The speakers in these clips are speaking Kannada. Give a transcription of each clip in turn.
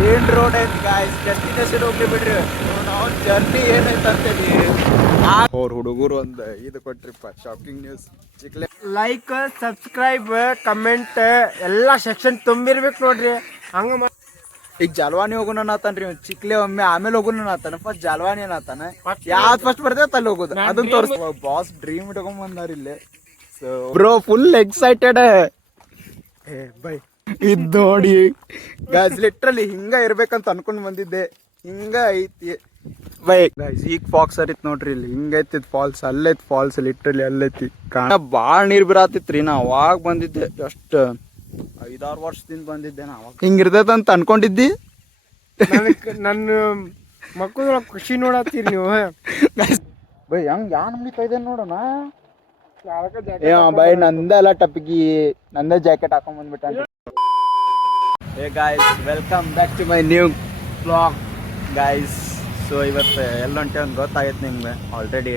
ಮೇನ್ ರೋಡ್ ಐತಿ ಗಾಯ್ಸ್, ಡೆಸ್ಟಿನೇಷನ್ ಹೋಗಿ ಬಿಡ್ರಿ. ನಾವು ಜರ್ನಿ ಏನೈತಂತೇಳಿ ಅವ್ರ ಹುಡುಗರು ಒಂದು ಇದು ಕೊಟ್ರಿಪ್ಪ, ಶಾಕಿಂಗ್ ನ್ಯೂಸ್. ಚಿಕ್ಲೆ ಲೈಕ್, ಸಬ್ಸ್ಕ್ರೈಬ್, ಕಮೆಂಟ್ ಎಲ್ಲ ಸೆಕ್ಷನ್ ತುಂಬಿರ್ಬೇಕು ನೋಡ್ರಿ. ಹಂಗ ಈಗ ಜಲ್ವಾನಿ ಹೋಗೋಣ ಆತನ್ರಿ, ಚಿಕ್ಲೆ ಒಮ್ಮೆ ಆಮೇಲೆ ಹೋಗೋಣ ಆತಾನ. ಫಸ್ಟ್ ಜಲ್ವಾನಿ ಏನಾತಾನ, ಯಾವ್ದು ಫಸ್ಟ್ ಬರ್ತೈತೆ ಅಲ್ಲಿ ಹೋಗೋದು, ಅದನ್ನ ತೋರಿಸ್. ಬಾಸ್ ಡ್ರೀಮ್ ಇಟ್ಕೊಂಡ್ ಬಂದಾರ ಇಲ್ಲಿ. So bro full excited. ಏ ಬೈ ಇದ್ ನೋಡಿ ಗಾಯ್ಸ್, ಲಿಟ್ರಲಿ ಹಿಂಗ ಇರ್ಬೇಕಂತ ಅನ್ಕೊಂಡ್ ಬಂದಿದ್ದೆ. ಹಿಂಗ ಐತಿ ಬೈ ಗಾಯ್ಸ್. ಈಗ ಫಾಕ್ಸ್ ಹರಿತ್ ನೋಡ್ರಿ, ಇಲ್ಲಿ ಹಿಂಗ ಐತಿ ಫಾಲ್ಸ್. ಅಲ್ಲೈತಿ ಫಾಲ್ಸ್, ಲಿಟ್ರಲಿ ಅಲ್ಲೈತಿ. ಬಾಳ ನೀರ್ ಬಿರಾತಿತ್ರಿ. ನಾ ಅವಾಗ ಬಂದಿದ್ದೆ, ಎಷ್ಟು 5-6 ವರ್ಷದಿಂದ ಬಂದಿದ್ದೆ. ನಾ ಹಿಂಗಿರ್ತೈತ ಅಂತ ಅನ್ಕೊಂಡಿದ್ದಿ. ನನ್ನ ಮಕ್ಕಳ ಖುಷಿ ನೋಡತ್ತೀರಿ ನೀವು. ಬೈ ಹಂಗ ಯಾ ನಮ್ನಿ ಕೈದೇನ್ ನೋಡೋಣ. ಬೈ ನಂದ ಎಲ್ಲ ಟಪ್ಪಿಗಿ, ನಂದೇ ಜಾಕೆಟ್ ಹಾಕೊಂಡ್ ಬಂದ್ಬಿಟ್ಟ. Hey guys, welcome back to my new vlog guys. So ಇವತ್ತು ಎಲ್ಲೊಂಟೆ ಒಂದು ಗೊತ್ತಾಗೈತೆ ನಿಮ್ಗೆ ಆಲ್ರೆಡಿ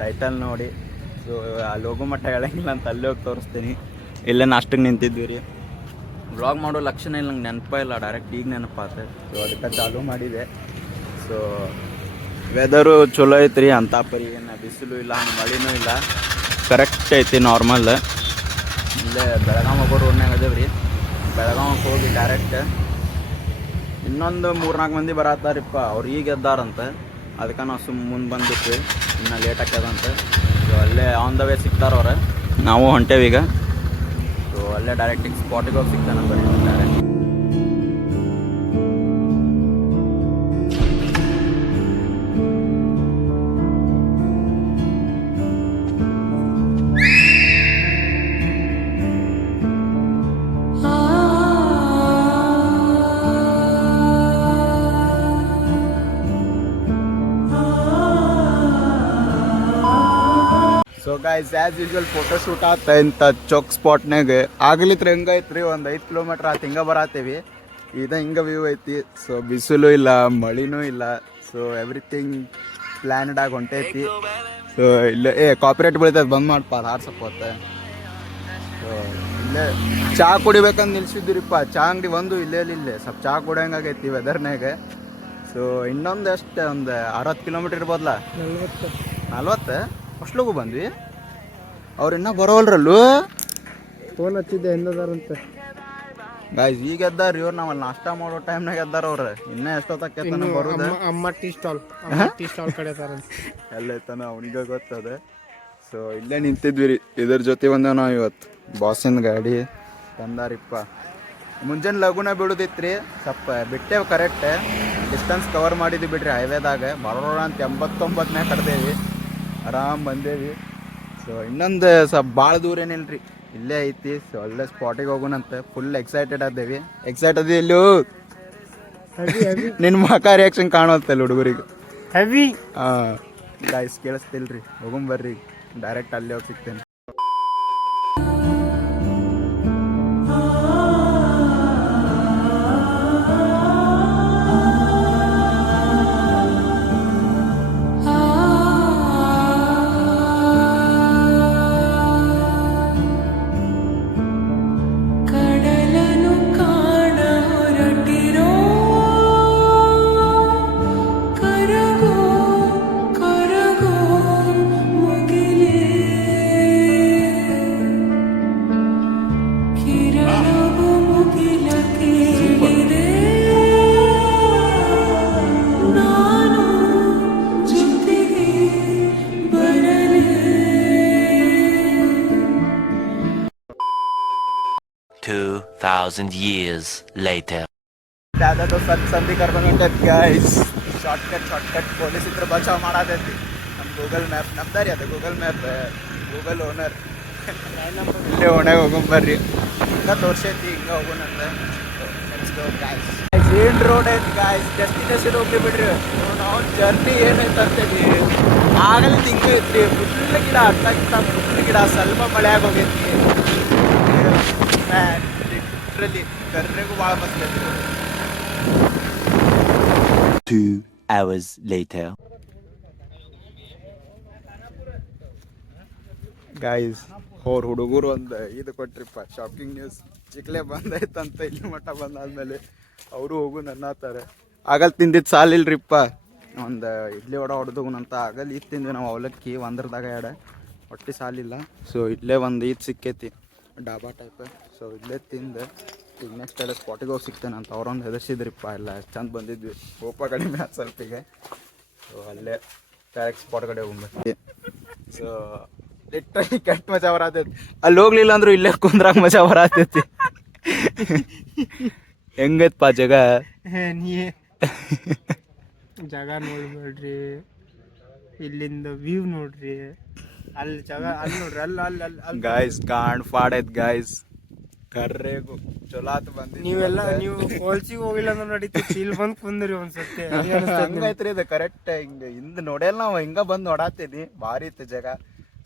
ಟೈಟಲ್ ನೋಡಿ. ಸೊ ಅಲ್ಲಿ ಹೋಗೋ ಮಟ್ಟ ಹೇಳಂಗಿಲ್ಲ ಅಂತ ಅಲ್ಲಿ ಹೋಗಿ ತೋರಿಸ್ತೀನಿ. ಇಲ್ಲೇ ನಾಷ್ಟಕ್ಕೆ ನಿಂತಿದ್ವಿ ರೀ. ವ್ಲಾಗ್ ಮಾಡೋ ಲಕ್ಷಣ ಇಲ್ಲ, ನಂಗೆ ನೆನಪ ಇಲ್ಲ, ಡೈರೆಕ್ಟ್ ಈಗ ನೆನಪಾತೆ. ಸೊ ಅದಕ್ಕೆ ಚಾಲೂ ಮಾಡಿದೆ. ಸೊ ವೆದರು ಚಲೋ ಐತ್ರಿ, ಅಂತ ಪರಿ ಏನು ಬಿಸಿಲು ಇಲ್ಲ, ಮಳೆನೂ ಇಲ್ಲ, ಕರೆಕ್ಟ್ ಐತಿ, ನಾರ್ಮಲ್. ಇಲ್ಲೇ ಬೆಳಗಾವಿ ಹೋಗೋ ರೋಡ್ನಾಗ ಅದೇವ್ ರೀ. ಬೆಳಗಾವಿಗೆ ಹೋಗಿ ಡೈರೆಕ್ಟ್ ಇನ್ನೊಂದು 3-4 ಮಂದಿ ಬರತ್ತಾರಿಪ್ಪ. ಅವ್ರು ಈಗ ಎದ್ದಾರಂತೆ, ಅದಕ್ಕೆ ನಾವು ಮುಂದೆ ಬಂದಿದ್ವಿ, ಇನ್ನೂ ಲೇಟ್ ಆಗ್ತದಂತೆ. ಸೊ ಅಲ್ಲೇ ಆನ್ ದ ವೇ ಸಿಗ್ತಾರವ್ರೆ, ನಾವು ಹೊಂಟೇವೀಗ. ಸೊ ಅಲ್ಲೇ ಡೈರೆಕ್ಟಿಗೆ ಸ್ಪಾಟಿಗೆ ಹೋಗಿ ಸಿಗ್ತಾನೆ ಬರೀ direct. So guys, as usual photo shoot ಆತ ಇಂಥ ಚೌಕ್ ಸ್ಪಾಟ್ನಾಗ. ಆಗ್ಲಿತ್ರ ಹೆಂಗೆ ಐತ್ರಿ, ಒಂದು 5 ಕಿಲೋಮೀಟ್ರ್ ಆತು ಹಿಂಗೆ ಬರತ್ತೀವಿ. ಇದು ಹಿಂಗೆ ವ್ಯೂ ಐತಿ. ಸೊ ಬಿಸಿಲು ಇಲ್ಲ, ಮಳಿನೂ ಇಲ್ಲ. ಸೊ ಎವ್ರಿಥಿಂಗ್ ಪ್ಲ್ಯಾನ್ಡ್ ಆಗಿ ಹೊಂಟೈತಿ. ಸೊ ಇಲ್ಲೇ ಕಾಪಿರೇಟ್ ಬೀಳ್ತೈತೆ, ಬಂದ್ ಮಾಡ್ಪ ಹಾರ್ಸಪ್ಪತ್ತ. ಸೊ ಇಲ್ಲೇ ಚಹಾ ಕುಡಿಬೇಕಂತ ನಿಲ್ಸಿದ್ರಿಪ್ಪ. ಚಹಾ ಅಂಗಡಿ ಒಂದು ಇಲ್ಲೇ ಸ್ವಲ್ಪ ಚಹಾ ಕುಡಿಯಂಗಾಗೈತಿ ವೆದರ್ನಾಗ. ಸೊ ಇನ್ನೊಂದು ಎಷ್ಟು, ಒಂದು 60 ಕಿಲೋಮೀಟ್ರ್ ಇರ್ಬೋದಲ್ಲ. 40 ಅಷ್ಟ್ಲಗು ಬಂದ್ವಿ. ಅವ್ರು ಇನ್ನೂ ಬರೋವಲ್ರಲ್ಲೂ. ಫೋನ್ ಹಚ್ಚಿದ್ದೆ ಎಂದದಾರಂತೆ ಗಾಯ್ಸ್. ಈಗ ಎದ್ದಾರ ಇವ್ರು, ನಾವು ಅಲ್ಲಿ ನಾಷ್ಟ ಮಾಡೋ ಟೈಮ್ನಾಗ ಎದ್ದಾರ ಅವ್ರು. ಇನ್ನೂ ಎಷ್ಟೊತ್ತಾಕೈತನ ಬರೋದು. ಅಮ್ಮ ಟೀ ಸ್ಟಾಲ್ ಕಡೆ ಎಲ್ಲೈತನ ಅವನಿಗೆ ಗೊತ್ತದ. ಸೊ ಇಲ್ಲೇ ನಿಂತಿದ್ವಿ ರೀ, ಇದ್ರ ಜೊತೆ ಬಂದೇವು ನಾವು ಇವತ್ತು. ಬಾಸಿನ ಗಾಡಿ ತಂದಾರಿಪ್ಪ. ಮುಂಜಾನೆ ಲಘುನ ಬಿಡೋದಿತ್ರಿ, ಸ್ವಲ್ಪ ಬಿಟ್ಟೇವು. ಕರೆಕ್ಟ್ ಡಿಸ್ಟೆನ್ಸ್ ಕವರ್ ಮಾಡಿದ್ವಿ ಬಿಡ್ರಿ ಹೈವೇದಾಗ. ಬರೋಣ ಅಂತ 89ನೇ ಕಡ್ದೇವಿ, ಆರಾಮ್ ಬಂದೇವಿ. ಸೊ ಇನ್ನೊಂದು ಸ್ವಲ್ಪ ಭಾಳ ದೂರ ಏನಿಲ್ರಿ, ಇಲ್ಲೇ ಐತಿ. ಸೊ ಒಳ್ಳೆ ಸ್ಪಾಟಿಗೆ ಹೋಗೋಣಂತ ಫುಲ್ ಎಕ್ಸೈಟೆಡ್ ಆದೇವಿ. ಎಕ್ಸೈಟ್ ಇಲ್ಲೂ ನಿನ್ನ ಮಕ್ಕ ರಿಯಾಕ್ಷನ್ ಕಾಣುತ್ತಲ್ಲ ಹುಡುಗರಿಗೆ. ಹೆವಿ ಹಾಂ ಗಾಯ್ಸ್, ಕೇಳಿಸ್ತಿಲ್ರಿ. ಹೋಗೊಂಬರ್ರಿ, ಡೈರೆಕ್ಟ್ ಅಲ್ಲೇ ಹೋಗಿ ಸಿಗ್ತೇನೆ. years later. ಯಾವ್ದಾದ್ರು ಸಂಧಿ ಕರ್ಕೊಂಡು ಗೈಸ್. ಶಾರ್ಟ್ಕಟ್ ಪೊಲೀಸ್ ಇದ್ರೆ ಬಚಾವ್ ಮಾಡತೈತಿ. ನಮ್ಮ ಗೂಗಲ್ ಮ್ಯಾಪ್ ನಮ್ದಾರಿ, ಅದು ಗೂಗಲ್ ಮ್ಯಾಪ್, ಗೂಗಲ್ ಓನರ್. ಇಲ್ಲೇ ಒಣೆ ಹೋಗೊಂಬರ್ರಿ, ಹಿಂಗೆ ತೋರ್ಸೈತಿ, ಹಿಂಗೆ ಹೋಗೋಣಂತ. ಮೇನ್ ರೋಡ್ ಐತಿ ಗಾಯ್ಸ್, ಡೆಸ್ಟಿನೇಷನ್ ಹೋಗಿ ಬಿಡ್ರಿ. ನಾವು ಜರ್ನಿ ಏನೈತಂತೇಳಿ ಆಗಲಿ ಹಿಂಗೆ ಐತ್ರಿ. ಫುಲ್ ಗಿಡ, ಅರ್ಧಕ್ಕಿಂತ ಫುಲ್ ಗಿಡ, ಸ್ವಲ್ಪ ಮಳೆ ಆಗೋಗೈತಿ. ಲಿಟ್ರಲಿ ಕರ್ರೆಗೂ ಭಾಳ ಬಸ್ತೈತಿ. 2 hours later. ಗಾಯ್ಸ್, ಅವ್ರ ಹುಡುಗರು ಒಂದು ಇದು ಕೊಟ್ರಿಪ್ಪ, ಶಾಕಿಂಗ್ ನ್ಯೂಸ್. ಚಿಕ್ಲೆ ಬಂದೈತಂತ ಇಲ್ಲಿ ಮಟ್ಟ ಬಂದಾದ್ಮೇಲೆ ಅವರು ಹೋಗು ಅನ್ನತ್ತಾರೆ. ಆಗಲ್ ತಿಂದಿದ್ದು ಸಾಲಿಲ್ರಿಪ್ಪ. ಒಂದು ಇಡ್ಲಿ ವಡ ಹೊಡೆದೋಗುನಂತ ಆಗಲ್ ಇದು ತಿಂದ್ವಿ ನಾವು ಅವಲಕ್ಕಿ ಒಂದ್ರದಾಗ ಎರಡು ಹೊಟ್ಟೆ ಸಾಲಿಲ್ಲ. ಸೊ ಇಲ್ಲೇ ಒಂದು ಇದು ಸಿಕ್ಕೈತಿ ಡಾಬಾ ಟೈಪ್. ಸೊ ಇಲ್ಲೇ ತಿಂದು ಈಗ ನೆಕ್ಸ್ಟ್ ಎಲ್ಲ ಸ್ಪಾಟಿಗೆ ಹೋಗಿ ಸಿಗ್ತೇನೆ ಅಂತ ಅವ್ರೊಂದು ಹೆದರ್ಸಿದ್ರಿಪ್ಪ. ಎಲ್ಲ ಎಷ್ಟು ಚಂದ ಬಂದಿದ್ವಿ. ಕೋಪ ಕಡಿಮೆ ಆದ ಸ್ವಲ್ಪಿಗೆ. ಸೊ ಅಲ್ಲೇ ಡೈರೆಕ್ಟ್ ಸ್ಪಾಟ್ ಕಡೆ ಹೋಗ್ಬೇಕು. ಸೊ ಲಿಟ್ರಲಿ ಕೆಟ್ಟ ಮಜಾ ಬರತೈತಿ. ಅಲ್ಲಿ ಹೋಗ್ಲಿಲ್ಲ ಅಂದ್ರೂ ಇಲ್ಲೇ ಕುಂದ್ರಾಗ ಮಜಾ ಬರತೈತಿ. ಹೆಂಗೈತಪ್ಪ ಜಾಗ? ನೀ ಜಾಗ ನೋಡ್ಬೇಡ್ರಿ, ಇಲ್ಲಿಂದ ವ್ಯೂ ನೋಡ್ರಿ, ಅಲ್ಲಿ ಜಾಗ ಅಲ್ಲಿ ನೋಡ್ರಿ, ಅಲ್ಲಿ ಅಲ್ಲಿ ಅಲ್ಲಿ ಅಲ್ಲಿ ಗಾಯ್ಸ್ ಕಾಣ್ ಫಾಡೈತ್ ಗಾಯ್ಸ್. ಕರ್ರೆಗು ಚಲೋ ಆತು ಬಂದಿದ್ದು. ನೀವೆಲ್ಲ ನೀವು ಫಾಲ್ಸಿಗೆ ಹೋಗಿಲ್ಲ ಅಂದ್ರೆ ನಡೀತೈತಿ, ಇಲ್ಲಿ ಬಂದು ಕುಂದ್ರಿ ಒಂದ್ಸತಿ. ಹಂಗೈತ್ರಿ ಇದು ಕರೆಕ್ಟ್. ಹಿಂಗ ಹಿಂದ್ ನೋಡಿಲ್ಲ ನಾವು, ಹಿಂಗ ಬಂದು ನೋಡಾತೀನಿ. ಭಾರಿ ಇತ್ತು ಜಾಗ.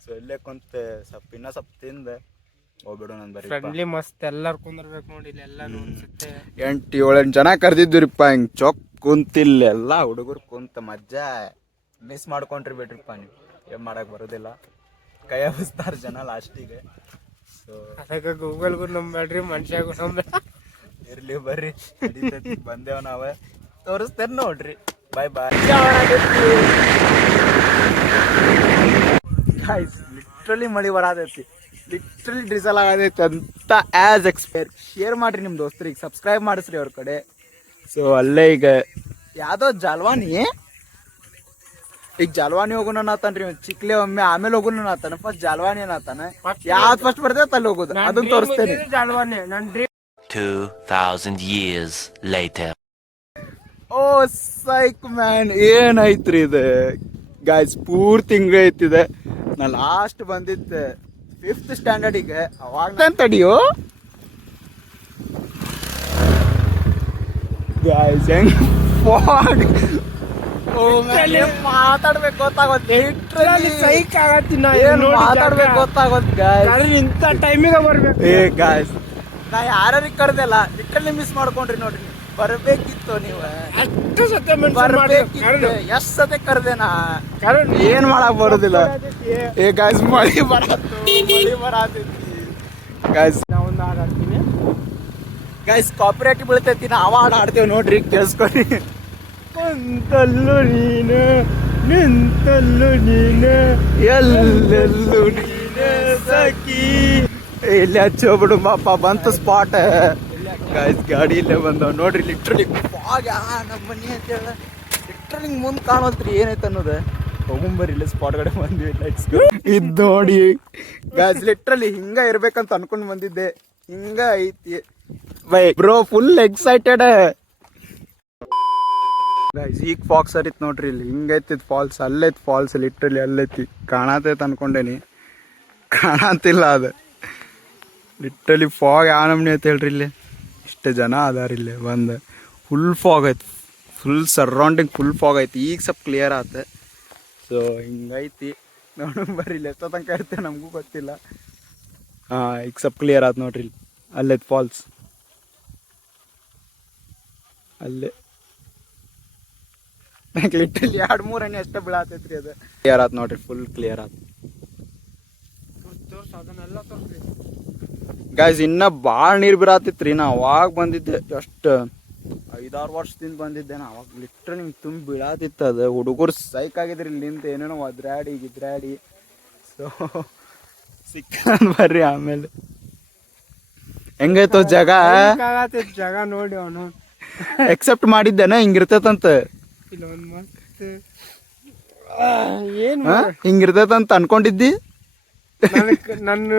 ಸೊ ಇಲ್ಲೇ ಕುಂತ ಸ್ವಲ್ಪ ಇನ್ನ ಸ್ವಲ್ಪ ತಿಂದ ಹೋಗ್ಬಿಡು. ನನ್ ಬರೀ ಫ್ರೆಂಡ್ಲಿ ಮಸ್ತ್ ಎಲ್ಲಾರು ಕುಂದಿರ್ಬೇಕು ನೋಡಿ, ಇಲ್ಲಿ ಎಲ್ಲ ಅನ್ಸುತ್ತೆ. 8-7 ಜನ ಕರ್ದಿದ್ವಿರಿಪ್ಪ. ಹಿಂಗ್ ಚೊಕ್ ಕುಂತಿಲ್ಲ ಎಲ್ಲ ಹುಡುಗರು ಕುಂತ ಮಜ್ಜಾ ಮಿಸ್ ಮಾಡ್ಕೊಂಡ್ರಿ ಬಿಟ್ರಿಪ್ಪ. ನೀವು ಏನ್ ಮಾಡಕ್ ಬರೋದಿಲ್ಲ, ಕೈ ಹಬ್ಬಿಸ್ತಾರ ಜನ ಲಾಸ್ಟಿಗೆ. ಸೊ ಅದಕ್ಕೆ ಗೂಗಲ್ಗೂ ನಂಬೇಡ್ರಿ, ಮನುಷ್ಯಾಗೂ ನಂಬೇಡ. ಇರ್ಲಿ ಬರ್ರಿ, ಬಂದೇವ್ ನಾವ, ತೋರಿಸ್ತೇನೆ ನೋಡ್ರಿ. ಬಾಯ್ ಬಾಯ್. ಗೈಸ್ ಲಿಟ್ರಲಿ ಮಳಿ ಬರತೈತಿ, ಲಿಟ್ರಲಿ ಡ್ರಿಸಲ್ ಆಗತೈತಿ ಅಂತ ಆಸ್ ಎಕ್ಸ್ಪೈರ್. ಶೇರ್ ಮಾಡ್ರಿ ನಿಮ್ಮ ದೋಸ್ತರಿಗೆ, ಸಬ್ಸ್ಕ್ರೈಬ್ ಮಾಡಿಸ್ರಿ ಅವ್ರ ಕಡೆ. ಸೊ ಅಲ್ಲೇ ಈಗ ಯಾವುದೋ ಜಲ್ವಾನಿ, ಈಗ ಜಲ್ವಾನಿ ಹೋಗೋಣ ಅನ್ನತಾನ್ರಿ. ಚಿಕ್ಲೆ ಒಮ್ಮೆ ಆಮೇಲೆ ಹೋಗೋಣ ಅನ್ನತಾನ. ಫಸ್ಟ್ ಜಲ್ವಾನಿ ಅನ್ನತಾನ. ಯಾವ್ದು ಫಸ್ಟ್ ಬರ್ತೈತೆ ಅಲ್ಲಿ ಹೋಗೋದು, ಅದನ್ನ ತೋರಿಸ್ತೇನೆ. 2000 years later. ಓ ಸೈಕ್ ಮ್ಯಾನ್, ಏನೈತ್ರಿ ಇದು ಗಾಯ್ಸ್? ಪೂರ್ತಿ ತಿಂಗ್ಳು ಐತಿದೆ. ನಾ ಲಾಸ್ಟ್ ಬಂದಿದ್ದೆ 5th ಸ್ಟ್ಯಾಂಡರ್ಡಿಗೆ. ಅವಾಗ ತಡಿಯೋ ಗಾಯ್ಸ್, ಹೆಂಗ್ ಮಾತಾಡ್ಬೇಕು ಗೊತ್ತಾಗೋದು. ಸೈಕ್ ಆಗತ್ತಿ, ಏನು ಮಾತಾಡ್ಬೇಕು ಗೊತ್ತಾಗೋದು ಗಾಯ್ಸ್. ಇಂಥ ಟೈಮಿಗೆ ಬರ್ಬೇಕು. ಏ ಗಾಯ್ಸ್, ನಾ ಯಾರಿಗೆ ಕರ್ದೆಲ್ಲ ಲಿಟ್ರಲಿ ಮಿಸ್ ಮಾಡ್ಕೊಂಡ್ರಿ ನೋಡ್ರಿ. ಬರ್ಬೇಕಿತ್ತು ನೀವು, ಅಷ್ಟು ಸತ್ಯ ಬರ್ಬೇಕಿತ್ತು. ಎಷ್ಟ್ ಸತೆ ಕರ್ದೇನಾ, ಏನ್ ಮಾಡಕ್ ಬರೋದಿಲ್ಲ. ಏ ಗಾಯ್ಸ್, ಮಳಿ ಬರತೈತಿ ಗಾಯ್ಸ್. ನಾವೊಂದು ಹಾಡು ಹಾಡ್ತೀನಿ. Guys copyright ಬೀಳ್ತೈತಿ. ನಾವು ಹಾಡು ಆಡ್ತೇವೆ ನೋಡ್ರಿ, ಕೇಳಿಸ್ಕೊಡಿ. ಕುಂತಲ್ಲು ನೀನು, ನಿಂತಲ್ಲು ನೀನು, ಎಲ್ಲೆಲ್ಲೂ ನೀನೆ ಸಖಿ. ಇಲ್ಲಿ ಹಚ್ಚೋಗ್ಬಿಡು ಪಾಪ, ಬಂತು ಸ್ಪಾಟ್. ಗೈಸ್ ಗಾಡಿ ಇಲ್ಲೇ ಬಂದವ್ ನೋಡ್ರಿ. ಲಿಟ್ರಲಿ ಫಾಗ್ ನಮ್ಮ ಮನೆ ಅಂತೇಳ ಲಿಟ್ರಲಿ ಮುಂದೆ ಕಾಣೋತ್ರಿ ಏನೈತೆ ಅನ್ನೋದು. ಹೋಗುಂಬರಿ ಇಲ್ಲೇ ಸ್ಪಾಟ್ ಕಡೆ ಬಂದ್ವಿ. Let's go. ಇದು ನೋಡಿ ಗೈಸ್, ಲಿಟ್ರಲಿ ಹಿಂಗ ಇರ್ಬೇಕಂತ ಅನ್ಕೊಂಡ್ ಬಂದಿದ್ದೆ. ಹಿಂಗ ಐತಿ bye bro, full excited guys. ಈಗ ಫಾಕ್ಸ್ ಸರಿತ್ ನೋಡ್ರಿ, ಇಲ್ಲಿ ಹಿಂಗೈತಿ ಫಾಲ್ಸ್. ಅಲ್ಲೈತಿ ಫಾಲ್ಸ್, ಲಿಟ್ರಲಿ ಅಲ್ಲೈತಿ. ಕಾಣತೈತೆ ಅನ್ಕೊಂಡೇನಿ, ಕಾಣತಿಲ್ಲ ಅದು. ಲಿಟ್ರಲಿ ಫಾಗ್ ಯಾವ ನಮ್ನಿ ಐತೆ ಹೇಳ್ರಿ. ಇಲ್ಲಿ ಇಷ್ಟು ಜನ ಅದಾರ ಇಲ್ಲಿ ಬಂದು. ಫುಲ್ ಫಾಗ್ ಐತಿ, ಫುಲ್ ಸರೌಂಡಿಂಗ್ ಫುಲ್ ಫಾಗ್ ಐತಿ. ಈಗ ಸ್ವಲ್ಪ ಕ್ಲಿಯರ್ ಆತ. ಸೊ ಹಿಂಗೈತಿ ನೋಡ ಬರ್ರಿ. ಇಲ್ಲಿ ಎಷ್ಟೋ ತನಕ ಇರ್ತೇವೆ ನಮಗೂ ಗೊತ್ತಿಲ್ಲ. ಹಾಂ, ಈಗ ಸ್ವಲ್ಪ ಕ್ಲಿಯರ್ ಆಯ್ತು ನೋಡ್ರಿ. ಇಲ್ಲಿ ಅಲ್ಲೈತಿ ಫಾಲ್ಸ್, ಅಲ್ಲೇ. ಲಿಟ್ರಲಿ 2-3 ಎಣ್ಣೆ ಅಷ್ಟೇ ಬೀಳತೈತ್ರಿ. ಅದು ಕ್ಲಿಯರ್ ಆಯ್ತು ನೋಡ್ರಿ, ಫುಲ್ ಕ್ಲಿಯರ್ ಆಯ್ತು ಅದನ್ನೆಲ್ಲ ತೋರಿಸ್ರಿ ಗಾಯ್ಸ್. ಇನ್ನ ಭಾಳ ನೀರು ಬಿಡಾತಿತ್ರಿ. ನಾ ಅವಾಗ ಬಂದಿದ್ದೆ, ಎಷ್ಟು 5-6 ವರ್ಷದಿಂದ ಬಂದಿದ್ದೆ ನಾ. ಅವಾಗ ಲಿಟ್ರಲಿ ನಿಮ್ಗೆ ತುಂಬ ಬೀಳಾತಿತ್ತು. ಅದು ಹುಡುಗರು ಸೈಕ್ ಆಗಿದ್ರಿ ಇಲ್ಲಿಂದ, ಏನೇನೋ ಒದ್ರಾಡಿ ಗಿದ್ರಾಡಿ. ಸೊ ಸಿಕ್ಕ ಬರ್ರಿ. ಆಮೇಲೆ ಹೆಂಗೈತೋ ಜಾಗ? ಜಾಗ ನೋಡಿ ಅವನು ಎಕ್ಸೆಪ್ಟ್ ಮಾಡಿದ್ದೇನೆ ಹಿಂಗಿರ್ತೈತಂತ. ಇಲ್ಲೊಂದು ಮಸ್ತ್ ಏನು ಹಿಂಗಿರ್ತೈತಂತ ಅನ್ಕೊಂಡಿದ್ದಿ? ನನ್ನ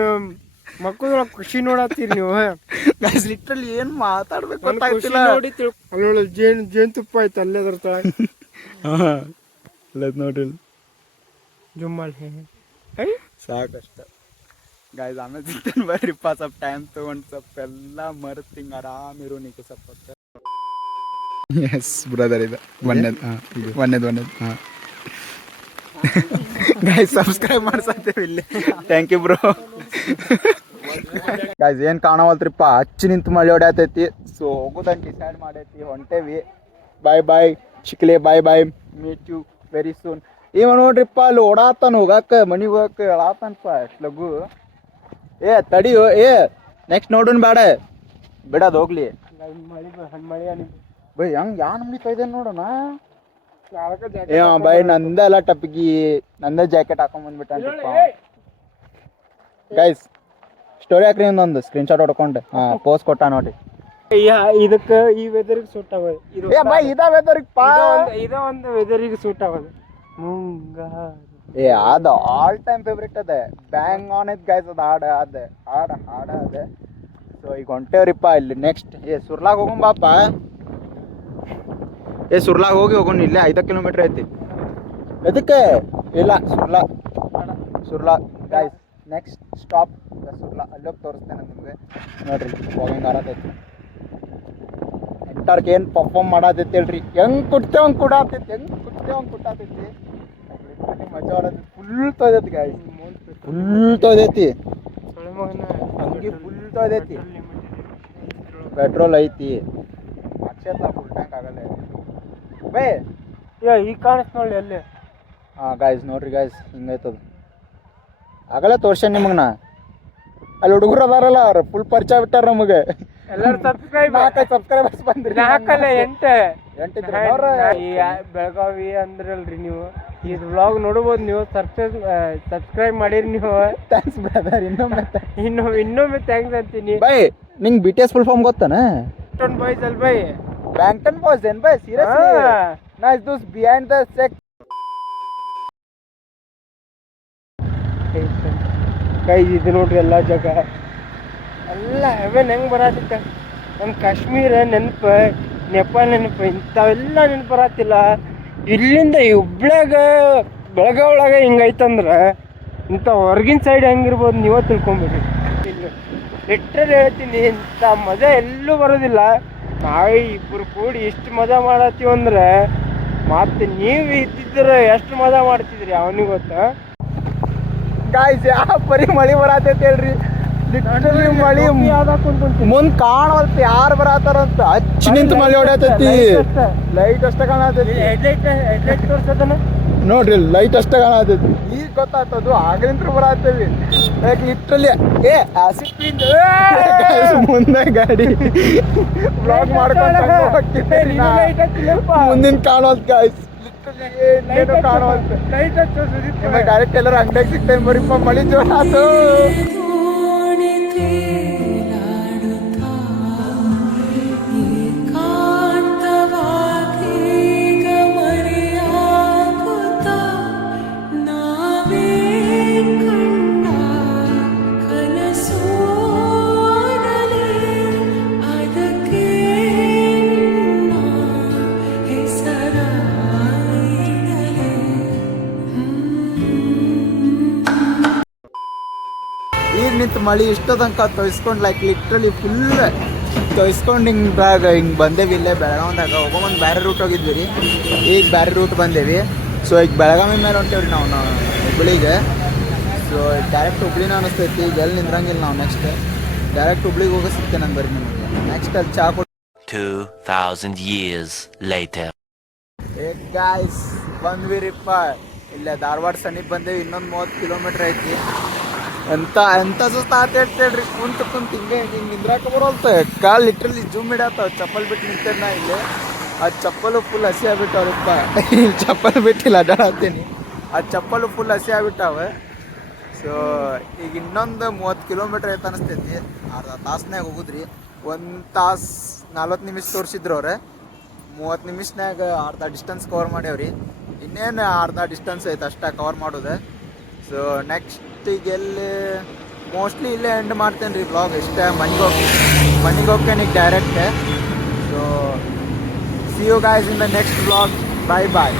ಮಕ್ಕಳ ಖುಷಿ ನೋಡತ್ತೀರಿ ನೀವು. ಗೈಸ್ ಲಿಟ್ರಲಿ ಏನ್ ಮಾತಾಡ್ಬೇಕು ಗೊತ್ತಾಗ್ತಿಲ್ಲ. ನೋಡಿ ಅಲ್ಲೊಳ ಜೇನುತುಪ್ಪ ಐತೆ ಅಲ್ಲೇ ಅದ್ರ ನೋಡ್ರಿ. ಜುಮ್ಮಲ್ ಸಾಕಷ್ಟ ಗಾಯ್ಸ್. ಆಮೇಲೆ ಸಿಗ್ತೇನೆ ಬರ್ರಿಪ್ಪ. ಸ್ವಲ್ಪ ಟೈಮ್ ತಗೊಂಡು ಸ್ವಲ್ಪ ಎಲ್ಲ ಮರೆತು ಹಿಂಗೆ ಆರಾಮಿರು ನೀವು ಸ್ವಲ್ಪ. ಎಸ್ ಬ್ರದರ್, ಇದು ಒಂದೇದು ಹಾಂ ಗಾಯ್ಸ್. ಸಬ್ಸ್ಕ್ರೈಬ್ ಮಾಡ್ಸತ್ತೇವೆ ಇಲ್ಲಿ. Thank you bro. ಗಾಯ್ಸ್ ಏನು ಕಾಣವಲ್ತ್ರಿಪ್ಪ, ಹಚ್ಚಿ ನಿಂತು ಮಳೆ ಹೊಡ್ಯಾತೈತಿ. ಸೊ ಹೋಗೋದಂತ ಡಿಸೈಡ್ ಮಾಡೈತಿ, ಹೊಂಟೇವಿ. ಬಾಯ್ ಬಾಯ್ ಚಿಕ್ಲೆ, ಬಾಯ್ ಬಾಯ್, ಮೀಟ್ ಯು ವೆರಿ ಸೂನ್. ಇವ ನೋಡ್ರಿಪ್ಪ ಅಲ್ಲಿ ಓಡಾತಾನ ಹೋಗಾಕ, ಮನಿಗೆ ಹೋಗಕ್ಕೆ ಹೇಳಾತನಪ್ಪ ಅಷ್ಟು ಲಘು. ಏ ತಡಿಯೋ, ಏ ನೆಕ್ಸ್ಟ್ ನೋಡೋಣ ಬೇಡ, ಬಿಡೋದು ಹೋಗ್ಲಿ. ಮಳಿ ಅನಿಸ್ತು ಬೈ ಹಂಗೆ ಯಾ ನಮ್ನಿ ತೊಯ್ದೆ ನೋಡೋಣ ನಾಲ್ಕು ಏ ಬೈ ನಂದೇ ಎಲ್ಲ ಟಪ್ಪಿಗೆ ನಂದೇ ಜಾಕೆಟ್ ಹಾಕೊಂಡ್ ಬಂದ್ಬಿಟ್ಟ ಗೈಸ್ ಸ್ಟೋರಿ ಹಾಕ್ರಿ ಒಂದೊಂದು ಸ್ಕ್ರೀನ್ ಶಾಟ್ ಹೊಡ್ಕೊಂಡು ಪೋಸ್ಟ್ ಕೊಟ್ಟ ನೋಡಿ ಇದಕ್ಕ ಈ ವೆದರ್ಗೆ ಸೂಟ್ ಆಗೋದು ಇದು ಏ ಬೈ ಇದ ವೆದರ್ಗೆ ಪಾ ಇದೋ ಒಂದು ವೆದರಿಗೆ ಸೂಟ್ ಆಗೋದು ಮುಂಗಾರು ಏ ಅದು ಆಲ್ ಟೈಮ್ ಫೇವ್ರೇಟ್ ಅದೇ ಬ್ಯಾಂಗ್ ಆನ್ ಇದ್ ಗೈಸ್ ಅದು ಹಾಡ ಅದೇ ಸೊ ಈಗ ಹೊಂಟೇವ್ರಿಪ್ಪ ಇಲ್ಲಿ ನೆಕ್ಸ್ಟ್ ಸುರ್ಲಾಗ್ ಹೋಗಂಬಾಪ ಸುರ್ಲಾಗ್ ಹೋಗೋಣ ಇಲ್ಲೇ 5 ಕಿಲೋಮೀಟರ್ ಐತಿ ಎದಕ್ಕೆ ಇಲ್ಲ Surla guys next stop Surla ಅಲ್ಲೋಗಿ ತೋರಿಸ್ತೇನೆ ನಿಮಗೆ ನೋಡ್ರಿ ಹೋಗಂಗೆ ಆರತೈತಿ ಎಂಟರ್ಗೆ ಏನು ಪರ್ಫಾರ್ಮ್ ಮಾಡತೈತಿ ಹೇಳ್ರಿ ಹೆಂಗೆ ಕುಟ್ತೇವೆ ಹಂಗೆ ಕುಟ್ಟಾತೈತಿ ಮಜಾ ಬರತೈತಿ ಫುಲ್ ತೊಯ್ದೈತಿ ಗೈಸ್ ಫುಲ್ ತೊಯ್ದೈತಿ ಹಂಗೆ ಫುಲ್ ತೊಯ್ದೈತಿ ಪೆಟ್ರೋಲ್ ಐತಿ ಅಕ್ಷತ ಫುಲ್ ಟ್ಯಾಂಕ್ ಆಗಲ್ಲ ಬೇ ಈಗ ಕಾಣಿಸ್ ನೋಡಿ ಅಲ್ಲಿ ಗಾಯ್ಸ್ ನೋಡ್ರಿ ಗಾಯ್ಸ್ ಹಿಂಗೈತದ ಆಗಲ್ಲ ತೋರ್ಸ ನಿಮಗೆ ನಾ ಅಲ್ಲಿ ಹುಡುಗರು ಅದಾರಲ್ಲ ಅವ್ರು ಫುಲ್ ಪರಿಚಯ ಬಿಟ್ಟಾರ ನಮಗೆ ಎಲ್ಲರೂ ಸಬ್ಸ್ಕ್ರೈಬ್ 4 ಸಬ್ಸ್ಕ್ರೈಬರ್ಸ್ ಬಂದ್ರಿ 4 ಅಲ್ಲ 8 8 ಬೆಳಗಾವಿ ಅಂದ್ರಲ್ರಿ ನೀವು ಇದು ವ್ಲಾಗ್ ನೋಡ್ಬೋದು ನೀವು ಸಬ್ಸ್ಕ್ರೈಬ್ ಮಾಡಿರಿ ನೀವು ಥ್ಯಾಂಕ್ಸ್ ಬ್ರದರ್ ಇನ್ನೊಮ್ಮೆ ಥ್ಯಾಂಕ್ಸ್ ಅಂತೀನಿ ಬೈ ನಿಂಗೆ BTS ಫುಲ್ ಫಾರ್ಮ್ ಗೊತ್ತಾನ ಬಾಯ್ಸ್ ಅಲ್ ಬೈ ಬ್ಯಾಂಕ್ಟನ್ ಬಾಯ್ಸ್ ಏನ್ by seriously nice those behind the sec ಕೈ ಇದು ನೋಡ್ರಿ ಎಲ್ಲ ಜಾಗ ಎಲ್ಲ ಹೆವೆನ್ ಹೆಂಗೆ ಬರತ್ತಿತ್ತ ನಮ್ಮ ಕಾಶ್ಮೀರ ನೆನಪು ನೇಪಾಳ ನೆನಪು ಇಂಥವೆಲ್ಲ ನೆನಪು ಬರತ್ತಿಲ್ಲ ಇಲ್ಲಿಂದ ಹುಬ್ಳ್ಯಾಗ ಬೆಳಗಾವೊಳಗ ಹಿಂಗೈತಂದ್ರೆ ಇಂಥ ಹೊರಗಿನ ಸೈಡ್ ಹೆಂಗಿರ್ಬೋದು ನೀವೇ ತಿಳ್ಕೊಂಬಿಡ್ರಿ ಇಲ್ಲಿ ಲಿಟ್ರಲಿ ಹೇಳ್ತೀನಿ ಇಂಥ ಮಜಾ ಎಲ್ಲೂ ಬರೋದಿಲ್ಲ ನಾವೇ ಇಬ್ಬರು ಕೂಡಿ ಎಷ್ಟು ಮಜಾ ಮಾಡತ್ತೀವಿ ಅಂದ್ರೆ ಮತ್ತೆ ನೀವು ಇದ್ದಿದ್ರೆ ಎಷ್ಟು ಮಜಾ ಮಾಡ್ತಿದ್ರಿ ಅವನಿಗೆ ಗೊತ್ತಾ ಗಾಯ್ಸ್ ಯಾವ ಪರಿ ಮಳಿ ಬರತೈತಿ ಹೇಳ್ರಿ ಲಿಟ್ರಲಿ ಮಳಿ ಮುಂದ್ ಕಾಣವಲ್ತು ಯಾರು ಬರತಾರಂತ ಹಚ್ಚಿ ನಿಂತು ಮಳಿ ಹೊಡ್ಯಾತೈತಿ ಲೈಟ್ ಅಷ್ಟ ಕಾಣತೈತಿ ಹೆಡ್ಲೈಟ್ ತೋರ್ಸದನ ನೋಡ್ರಿ ಲೈಟ್ ಅಷ್ಟ ಕಾಣತೈತಿ ಈಗ ಗೊತ್ತಾಗ್ತದು ಆಗ್ಲಿಂತ್ರ ಬರತ್ತೇವಿ ಲಿಟ್ರಲಿ ಆಸಿಡ್ ಮುಂದೆ ಗಾಡಿ ಬ್ಲಾಗ್ ಮಾಡ್ಕೊಂಡು ಹೋಗ್ತಿದ್ದೀರಿ ಮುಂದಿನ ಕಾಣೋದ್ ಗಾಯ್ಸ್ ಕಾಣುವಂತ ಡೈರೆಕ್ಟ್ ಎಲ್ಲರೂ ಅಂಗಡಿಯಾಗ ಸಿಗ್ತೇನೆ ಬರೀಪ್ಪ ಮಳಿ ಜೋರ ಆತು ಈಗ ನಿಂತು ಮಳಿ ಇಷ್ಟ ತನಕ ತೊಯ್ಸ್ಕೊಂಡು ಲೈಕ್ ಲಿಟ್ರಲಿ ಫುಲ್ ತೊಯ್ಸ್ಕೊಂಡು ಹಿಂಗೆ ಬಂದೇವಿ ಇಲ್ಲೇ ಬೆಳಗಾವಿದಾಗ ಹೋಗೋಮಂದು ಬೇರೆ ರೂಟ್ ಹೋಗಿದ್ವಿ ರೀ ಈಗ ಬೇರೆ ರೂಟ್ ಬಂದೇವಿ ಸೊ ಈಗ ಬೆಳಗಾವಿ ಮೇಲೆ ಹೊಂಟೇವ್ರಿ ನಾವು ಹುಬ್ಳಿಗೆ ಸೊ ಡೈರೆಕ್ಟ್ ಹುಬ್ಳಿನ ಅನಿಸ್ತೈತಿ ಈಗ ಎಲ್ಲಿ ನಿಂದ್ರಂಗಿಲ್ಲ ನಾವು ನೆಕ್ಸ್ಟ್ ಡೈರೆಕ್ಟ್ ಹುಬ್ಳಿಗೆ ಹೋಗೋ ಸಿಗ್ತೇನೆ ನಾನು ಬರೀ ನಿಮಗೆ ನೆಕ್ಸ್ಟ್ ಅಲ್ಲಿ ಚಾ ಕೊಟ್ಟು 2000 years later. ಗಾಯ್ಸ್ ಬಂದ್ವಿರಿಪ್ಪ ಇಲ್ಲೇ ಧಾರವಾಡ ಸನಿಪ್ ಬಂದೇವಿ ಇನ್ನೊಂದು 30 ಕಿಲೋಮೀಟ್ರ್ ಐತಿ ಎಂತ ಸುಸ್ತ ಹೇಳ್ರಿ ಕುಂತು ಹಿಂಗೆ ನಿಂದ್ರಾಕ ಬರೋಲ್ತ ಕಾಲು ಲಿಟ್ರಲಿ ಜೂಮ್ ಇಡತ್ತಾವ ಚಪ್ಪಲ್ ಬಿಟ್ಟು ನಿಂತೇನೆ ನಾ ಇಲ್ಲಿ ಆ ಚಪ್ಪಲು ಫುಲ್ ಹಸಿ ಆಗ್ಬಿಟ್ಟವ್ರಿಪ್ಪ ಚಪ್ಪಲ್ ಬಿಟ್ಟಿಲ್ಲ ಅಡ್ಡಾಡ್ತೀನಿ ಆ ಚಪ್ಪಲು ಫುಲ್ ಹಸಿ ಆಗ್ಬಿಟ್ಟಾವ ಸೊ ಈಗ ಇನ್ನೊಂದು 30 ಕಿಲೋಮೀಟ್ರ್ ಐತೆ ಅನಿಸ್ತೈತಿ ಅರ್ಧ ತಾಸ್ನಾಗ ಹೋಗುದ್ರಿ 1 ತಾಸು 40 ನಿಮಿಷ ತೋರಿಸಿದ್ರು ಅವ್ರೆ 30 ನಿಮಿಷನಾಗ ಅರ್ಧ ಡಿಸ್ಟೆನ್ಸ್ ಕವರ್ ಮಾಡ್ಯಾವ್ರಿ ಇನ್ನೇನು ಅರ್ಧ ಡಿಸ್ಟೆನ್ಸ್ ಐತೆ ಅಷ್ಟೇ ಕವರ್ ಮಾಡೋದು ಸೊ ನೆಕ್ಸ್ಟ್ ಈಗ ಎಲ್ಲಿ ಮೋಸ್ಟ್ಲಿ ಇಲ್ಲೇ ಎಂಡ್ ಮಾಡ್ತೇನೆ ರೀ ಬ್ಲಾಗ್ ಇಷ್ಟೇ ಮನೆಗೆ ಹೋಗ್ತೇನೆ ಈಗ direct so see you guys in the next blog bye